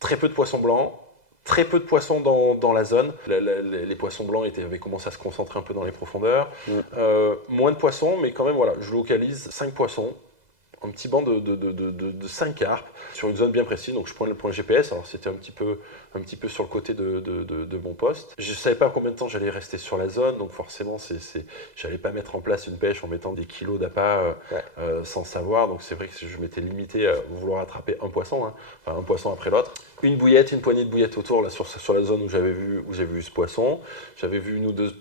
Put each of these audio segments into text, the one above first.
Très peu de poissons blancs, très peu de poissons dans la zone. Les poissons blancs avaient commencé à se concentrer un peu dans les profondeurs. Moins de poissons, mais quand même, voilà, je localise 5 poissons. Un petit banc de 5 carpes sur une zone bien précise. Donc je prends le point GPS. Alors c'était un petit peu sur le côté de mon poste. Je ne savais pas combien de temps j'allais rester sur la zone. Donc forcément, je n'allais pas mettre en place une pêche en mettant des kilos d'appât sans savoir. Donc c'est vrai que je m'étais limité à vouloir attraper un poisson, hein. Enfin un poisson après l'autre. Une bouillette, une poignée de bouillettes autour là, sur la zone où j'ai vu ce poisson. J'avais vu une ou deux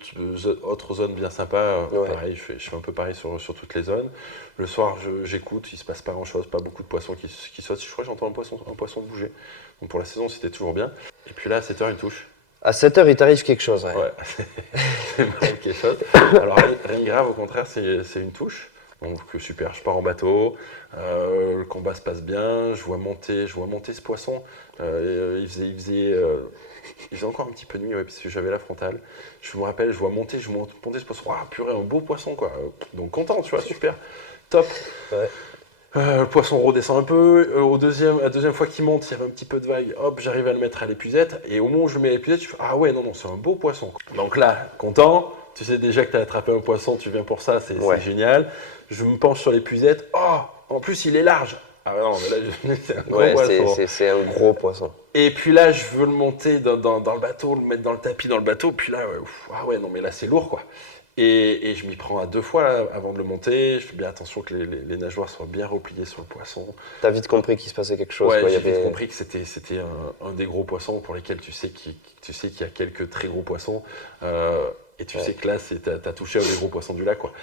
autres zones bien sympas. Pareil, je fais un peu pareil sur toutes les zones. Le soir, j'écoute, il ne se passe pas grand-chose, pas beaucoup de poissons qui sautent. Je crois que j'entends un poisson bouger. Donc pour la saison, c'était toujours bien. Et puis là, à 7h, une touche. À 7h, il t'arrive quelque chose, ouais. Ouais, c'est vraiment quelque chose. Alors rien de grave, au contraire, c'est une touche. Donc super, je pars en bateau, le combat se passe bien, je vois monter ce poisson. Il faisait encore un petit peu de nuit, ouais, parce que j'avais la frontale. Je me rappelle, je vois monter ce poisson. Ah purée, un beau poisson quoi. Donc content, tu vois, super, top. Ouais. Le poisson redescend un peu. La deuxième fois qu'il monte, il y avait un petit peu de vague. Hop, j'arrive à le mettre à l'épuisette. Et au moment où je mets l'épuisette, je fais ah ouais, non, c'est un beau poisson. Donc là, content. Tu sais déjà que tu as attrapé un poisson, tu viens pour ça, c'est génial. Je me penche sur l'épuisette. Oh, en plus, il est large. Ah non, mais là, c'est un gros poisson. C'est un gros poisson. Et puis là, je veux le monter dans le bateau, le mettre dans le tapis dans le bateau. Puis là, ah ouais, non, mais là, c'est lourd, quoi. Et je m'y prends à 2 fois là, avant de le monter. Je fais bien attention que les nageoires soient bien repliées sur le poisson. T'as vite compris qu'il se passait quelque chose. Ouais, Quoi. j'ai vite compris que c'était un des gros poissons pour lesquels tu sais qu'il y a quelques très gros poissons. Et tu sais que là, t'as touché un des gros poissons du lac, quoi.